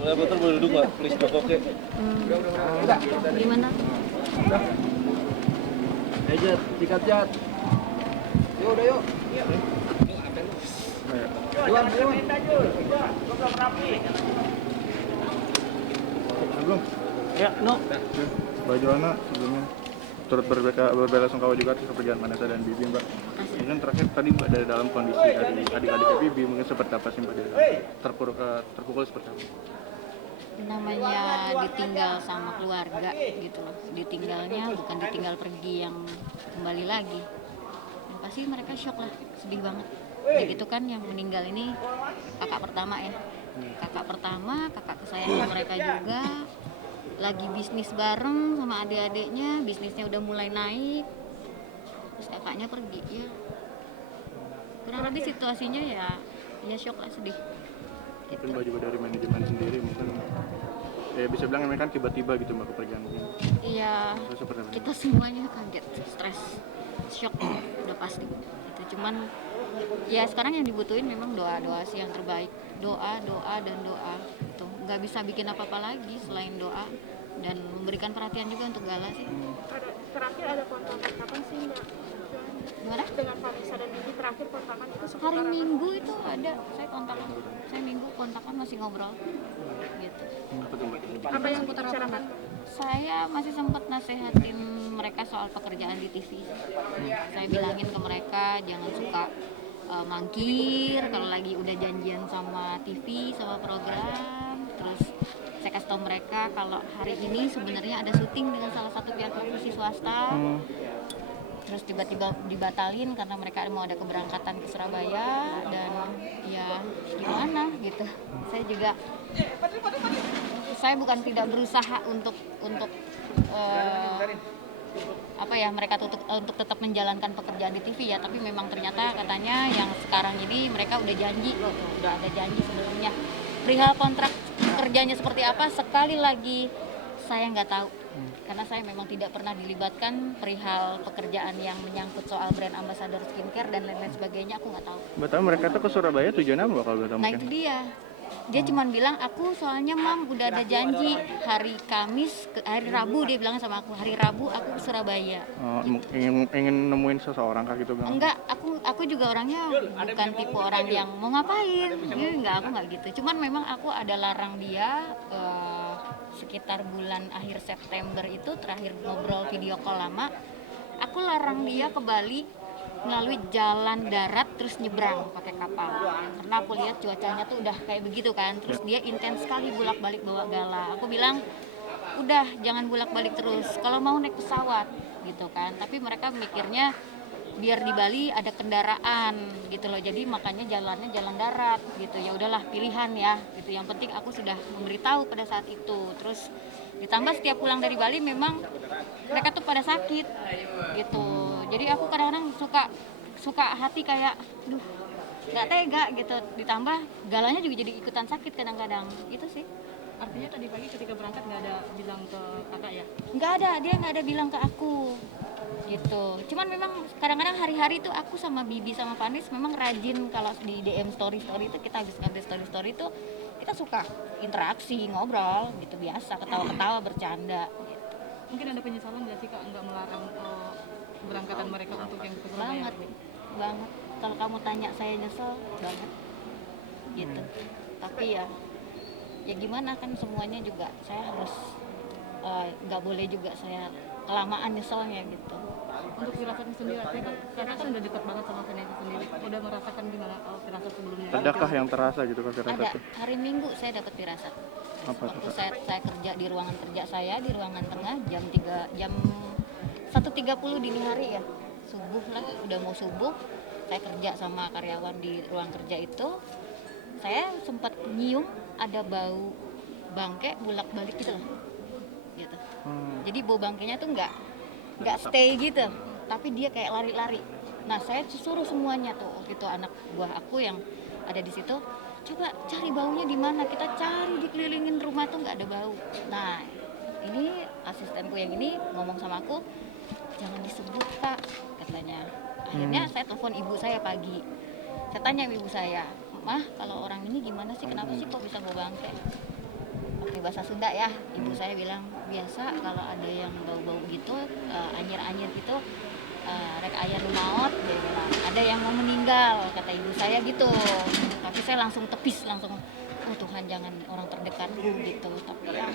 Boleh motor boleh duduk nggak? Please duduk oke. Gimana? Ayo sikat Jat. Yuk udah yuk. Jual. Belum rapi. Belum? Ya, no. Baju Ana sebelumnya turut berbela-sungkawa juga atas kepergian Vanessa dan Bibi, Mbak. Mungkin terakhir tadi Mbak dari dalam kondisi dari adik-adik Bibi mungkin seperti apa sih Mbak? Terpukul seperti apa? Namanya ditinggal sama keluarga gitu loh. Ditinggalnya bukan ditinggal pergi yang kembali lagi. Dan pasti mereka shock lah, sedih banget. Ya gitu kan, yang meninggal ini kakak pertama ya. Kakak pertama, kakak kesayangan mereka juga. Lagi bisnis bareng sama adik-adiknya, bisnisnya udah mulai naik. Terus kakaknya pergi ya. Kurang lebih situasinya ya shock lah, sedih. Mungkin Mbak juga dari manajemen sendiri mungkin bisa bilang memang kan tiba-tiba gitu Mbak kepergian mungkin. Iya, Seperti apa? kita semuanya kaget, stres, shock, udah pasti. Itu cuman ya sekarang yang dibutuhin memang doa sih yang terbaik. Doa dan doa. Itu nggak bisa bikin apa-apa lagi selain doa dan memberikan perhatian juga untuk Gala sih. Terakhir ada kontakan kapan sih Mbak? Gimana? Dengan Vanessa dan Bibi terakhir kontakan itu sekitar Hari apa? Minggu itu ada saya Minggu kontakan masih ngobrol gitu. Apa yang dibicarakan? Saya masih sempat nasehatin mereka soal pekerjaan di TV. Saya bilangin ke mereka jangan suka mangkir kalau lagi udah janjian sama TV, sama program. Terus saya kasih tahu mereka kalau hari ini sebenarnya ada syuting dengan salah satu pihak televisi swasta. Terus tiba-tiba dibatalin karena mereka mau ada keberangkatan ke Surabaya dan ya gimana gitu. Saya bukan tidak berusaha untuk mereka untuk tetap menjalankan pekerjaan di TV ya, tapi memang ternyata katanya yang sekarang ini mereka udah janji loh, udah ada janji sebelumnya. Perihal kontrak kerjanya seperti apa sekali lagi saya nggak tahu. Karena saya memang tidak pernah dilibatkan perihal pekerjaan yang menyangkut soal brand ambassador skincare dan lain-lain sebagainya, aku nggak tahu. Betul mereka tuh ke Surabaya tujuannya apa kalau betul Nah mungkin? itu dia cuman bilang aku soalnya mam udah ada janji hari Rabu, dia bilang sama aku hari Rabu aku ke Surabaya. Ingin nemuin seseorang kah gitu Bang? Enggak, aku juga orangnya bukan tipe orang yang mau ngapain. Aku nggak gitu. Cuman memang aku ada larang dia sekitar bulan akhir September itu terakhir ngobrol video call lama. Aku larang dia ke Bali melalui jalan darat terus nyebrang pakai kapal. Karena aku lihat cuacanya tuh udah kayak begitu kan. Terus dia intens sekali bolak-balik bawa Gala. Aku bilang, "Udah, jangan bolak-balik terus. Kalau mau naik pesawat." gitu kan. Tapi mereka mikirnya biar di Bali ada kendaraan gitu loh. Jadi makanya jalannya jalan darat gitu. Ya udahlah pilihan ya gitu. Yang penting aku sudah memberitahu pada saat itu. Terus ditambah setiap pulang dari Bali memang mereka tuh pada sakit gitu. Jadi aku kadang-kadang suka hati kayak duh nggak tega gitu. Ditambah Galanya juga jadi ikutan sakit kadang-kadang. Itu sih. Artinya tadi pagi ketika berangkat nggak ada bilang ke kakak ya? Nggak ada, dia nggak ada bilang ke aku gitu. Cuman memang kadang-kadang hari-hari itu aku sama Bibi sama Panis memang rajin kalau di DM story itu kita habis ngupdate story itu kita suka interaksi, ngobrol gitu biasa, ketawa-ketawa, bercanda gitu. Mungkin ada penyesalan nggak sih kak nggak melarang keberangkatan mereka untuk yang ke Surabaya? Banget. Kalau kamu tanya saya nyesel banget gitu. Tapi ya gimana kan semuanya juga saya harus nggak boleh juga saya kelamaan nyeselnya gitu. Untuk firasatnya sendiri, karena kan udah dekat banget sama Vanessa sendiri, udah merasakan gimana firasat sebelumnya? Adakah yang terasa gitu kan firasat Ada, tuh? hari Minggu saya dapat firasat. Apa Waktu tuh? saya kerja di ruangan kerja saya di ruangan tengah jam 1.30 dini hari ya, subuh lah, udah mau subuh. Saya kerja sama karyawan di ruang kerja itu, saya sempat nyium ada bau bangke bolak-balik gitu loh gitu. Jadi bau bangkainya tuh nggak stay gitu, tapi dia kayak lari-lari. Nah saya suruh semuanya tuh gitu anak buah aku yang ada di situ, coba cari baunya di mana, kita cari dikelilingin rumah tuh nggak ada bau. Nah ini asistenku yang ini ngomong sama aku, jangan disebut kak katanya. Akhirnya saya telepon ibu saya pagi, saya tanya ibu saya, mah kalau orang ini gimana sih, kenapa sih kok bisa bau bangkai? pakai bahasa Sunda ya, ibu saya bilang biasa kalau ada yang bau-bau gitu, anyir-anyir gitu, rek aya nu maot, dia bilang ada yang mau meninggal, kata ibu saya gitu. Tapi saya langsung tepis, langsung oh Tuhan jangan orang terdekatku gitu. Tapi ya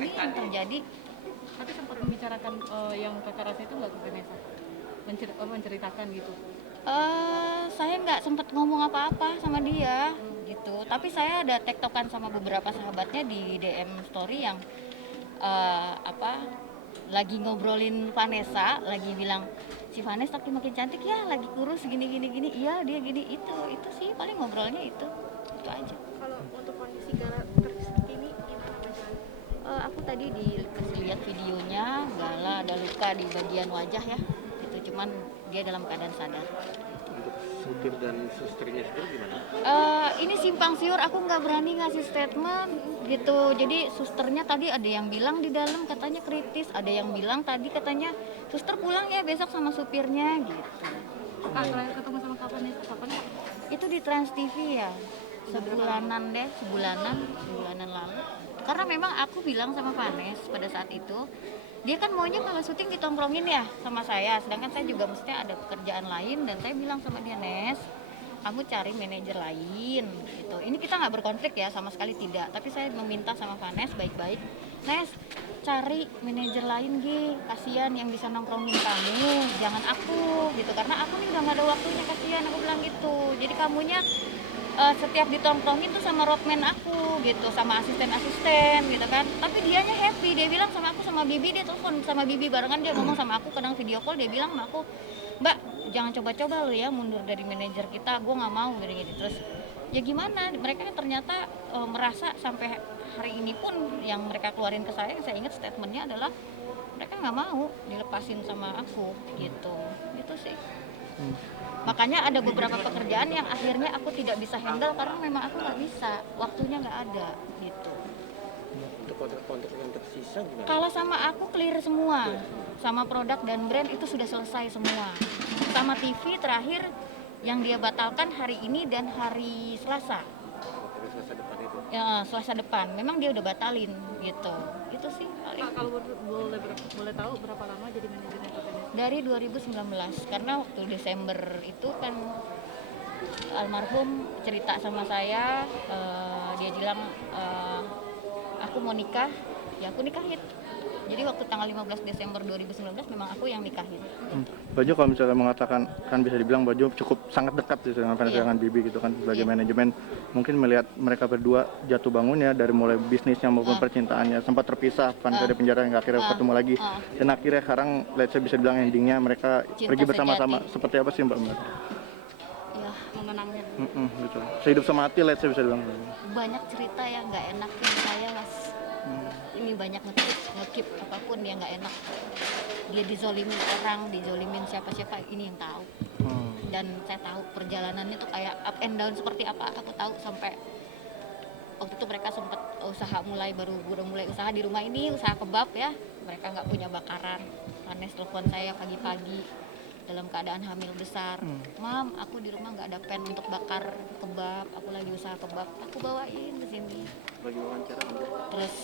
ini yang terjadi. Tapi sempat membicarakan yang kakak rasa itu nggak ke Vanessa? Menceritakan gitu. Saya nggak sempat ngomong apa-apa sama dia gitu. Tapi saya ada tektokan sama beberapa sahabatnya di DM story yang lagi ngobrolin Vanessa, lagi bilang si Vanessa tapi makin cantik ya, lagi kurus gini, iya dia gini, itu sih paling ngobrolnya itu aja. Kalau untuk kondisi Gala terkini gimana Mbak? Aku tadi dikasih lihat videonya, Gala ada luka di bagian wajah ya, itu cuman dia dalam keadaan sadar. Untuk supir dan susternya sendiri gimana? Ini simpang siur, aku nggak berani ngasih statement gitu. Jadi susternya tadi ada yang bilang di dalam katanya kritis, ada yang bilang tadi katanya suster pulang ya besok sama supirnya gitu. Kak terakhir ketemu sama kapan nih? Kapan Kak? Itu di Trans TV ya, sebulanan lalu. Karena memang aku bilang sama Vanes pada saat itu, dia kan maunya kalau syuting ditongkrongin ya sama saya, sedangkan saya juga mestinya ada pekerjaan lain, dan saya bilang sama dia, Nes, kamu cari manajer lain gitu. Ini kita nggak berkonflik ya, sama sekali tidak, tapi saya meminta sama Vanes baik-baik, Nes cari manajer lain kasihan yang bisa nongkrongin kamu, jangan aku gitu, karena aku nih udah nggak ada waktunya, kasihan, aku bilang gitu. Jadi kamunya setiap ditongkrongin tuh sama roadman aku gitu, sama asisten gitu kan. Tapi dianya happy, dia bilang sama aku sama Bibi, dia telepon sama Bibi barengan, dia ngomong sama aku, kadang video call, dia bilang sama aku, Mbak jangan coba-coba lo ya mundur dari manajer kita, gue nggak mau gini-gini. Terus ya gimana, mereka ternyata merasa sampai hari ini pun yang mereka keluarin ke saya, yang saya ingat statementnya adalah mereka nggak mau dilepasin sama aku gitu sih. Makanya ada beberapa pekerjaan yang akhirnya aku tidak bisa handle karena memang aku nggak bisa, waktunya nggak ada gitu. Untuk kontrak-kontrak yang tersisa gimana? Kalau sama aku clear semua, sama produk dan brand itu sudah selesai semua. Sama TV terakhir yang dia batalkan hari ini dan hari Selasa. Tapi selasa depan itu. Ya, Selasa depan. Memang dia udah batalin gitu. Itu sih paling. Kak, kalau boleh tahu berapa lama jadi manajernya Kak Vanessa? Dari 2019, karena waktu Desember itu kan almarhum cerita sama saya, dia bilang aku mau nikah, ya aku nikahin. Jadi waktu tanggal 15 Desember 2019 memang aku yang nikahin. Bajo kalau misalnya mengatakan, kan bisa dibilang Bajo cukup sangat dekat sih dengan Vanessa dengan Bibi gitu kan, sebagai manajemen, mungkin melihat mereka berdua jatuh bangunnya dari mulai bisnisnya maupun percintaannya, sempat terpisah, Vanessa dari penjara yang akhirnya ketemu lagi, dan akhirnya sekarang let's say bisa bilang endingnya mereka Cinta pergi bersama-sama. sejati. Seperti apa sih Mbak? Ya Mengenangnya. Gitu. Sehidup sama mati let's say bisa dibilang. banyak cerita yang nggak enak di saya mas. Ini banyak ngekip apapun yang nggak enak. Dia dizolimin orang, dizolimin siapa-siapa, ini yang tahu. Dan saya tahu perjalanannya tuh kayak up and down seperti apa, aku tahu. Sampai waktu itu mereka sempat usaha mulai usaha di rumah ini, usaha kebab ya, mereka nggak punya bakaran. Vanes telepon saya pagi-pagi dalam keadaan hamil besar, Mam aku di rumah nggak ada pen untuk bakar kebab, aku lagi usaha kebab, aku bawain ke sini. Bagi wawancara. Terus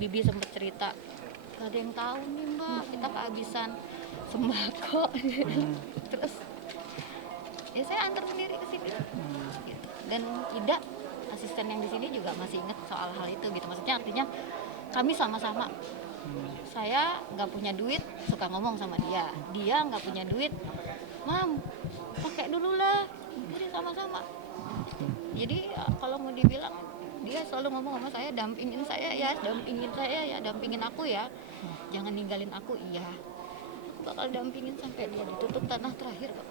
Bibi sempat cerita, gak ada yang tahu nih Mbak, kita kehabisan sembako. Terus ya saya antar sendiri ke sini. Gitu. Dan Ida asisten yang di sini juga masih inget soal hal itu gitu, maksudnya artinya kami sama-sama. Saya nggak punya duit, suka ngomong sama dia nggak punya duit, Mam pakai dulu lah, jadi sama-sama. Jadi ya, kalau mau dibilang dia selalu ngomong sama saya, dampingin saya, dampingin aku ya, jangan ninggalin aku. Iya, aku bakal dampingin sampai dia ditutup tanah terakhir kok.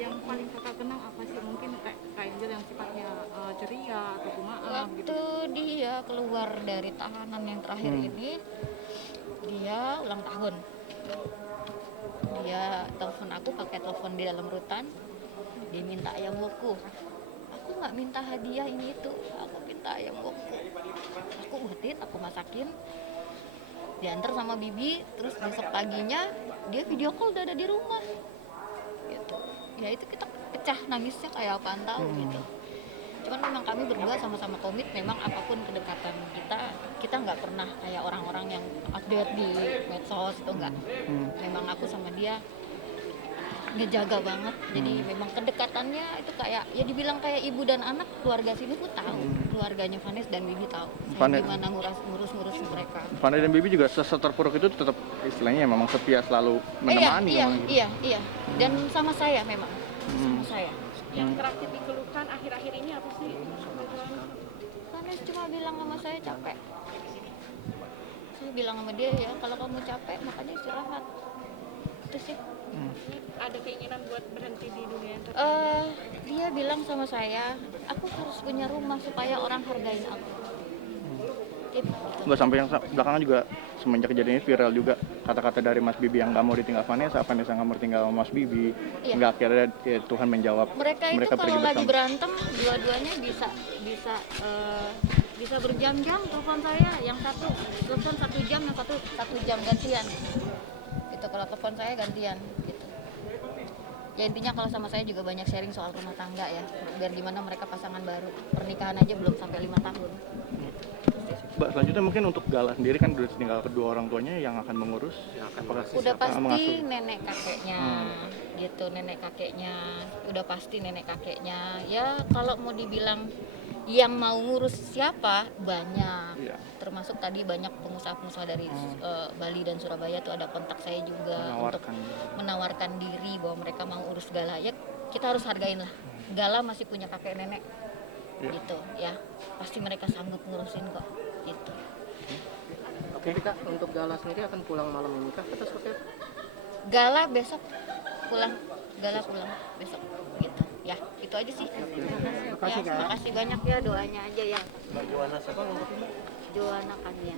Yang paling kakak kenang apa sih? Mungkin kayak Angel yang sifatnya ceria atau pemaaf gitu. Waktu dia keluar dari tahanan yang terakhir ini, dia ulang tahun. Dia telepon aku pakai telepon di dalam rutan. Dia minta ayam woku. Aku nggak minta hadiah ini itu, aku minta ayam woku. Aku buatin, aku masakin. Diantar sama Bibi, terus besok paginya dia video call udah ada di rumah. Gitu. Ya itu kita pecah nangisnya kayak apaan tahu gitu. Cuman memang kami berdua sama-sama komit, memang apapun kedekatan kita nggak pernah kayak orang-orang yang update di medsos itu enggak. Memang aku sama dia ngejaga banget, jadi memang kedekatannya itu kayak ya dibilang kayak ibu dan anak. Keluarga sini pun tahu, keluarganya Vanes dan Bibi tahu saya gimana ngurus mereka. Vanes dan Bibi juga seterpuruk itu tetap istilahnya memang setia selalu menemani. Iya. Dan sama saya memang, sama saya. Yang terakhir dikeluhkan akhir-akhir ini apa sih? Vanes cuma bilang sama saya capek. Saya bilang sama dia ya kalau kamu capek makanya istirahat. Itu sih. Ada keinginan buat berhenti di dunia Dia bilang sama saya, aku harus punya rumah supaya orang hargain aku. Gitu. Nggak sampai yang belakangan juga semenjak kejadian ini viral juga kata-kata dari Mas Bibi yang nggak mau ditinggal Vanessa nggak mau ditinggal sama Mas Bibi. Iya. Nggak akhirnya ya, Tuhan menjawab. Mereka itu pergi kalau lagi bersama. berantem dua-duanya bisa berjam-jam telepon saya, yang satu telepon 1 jam, yang satu jam gantian. Gitu, kalau telepon saya gantian gitu. Ya intinya kalau sama saya juga banyak sharing soal rumah tangga ya, biar gimana mereka pasangan baru, pernikahan aja belum sampai 5 tahun. Mbak, selanjutnya mungkin untuk Gala sendiri kan udah tinggal kedua orang tuanya yang akan mengurus, apakah Udah siapa? pasti Mengasuh. nenek kakeknya gitu, nenek kakeknya udah pasti nenek kakeknya. Ya kalau mau dibilang yang mau ngurus siapa banyak, Iya. termasuk tadi banyak pengusaha-pengusaha dari Bali dan Surabaya tuh ada kontak saya juga untuk menawarkan diri bahwa mereka mau urus Gala. Ya kita harus hargain lah, Gala masih punya kakek nenek gitu ya, pasti mereka sanggup ngurusin kok gitu. Oke Kak, untuk Gala sendiri akan pulang malam ini kah kita seperti apa? Gala besok pulang, Gala pulang besok gitu ya, itu aja sih. Makasih, Ya, Kak. makasih banyak ya, doanya aja ya. Mbak Joana siapa nomornya? Joana Kania.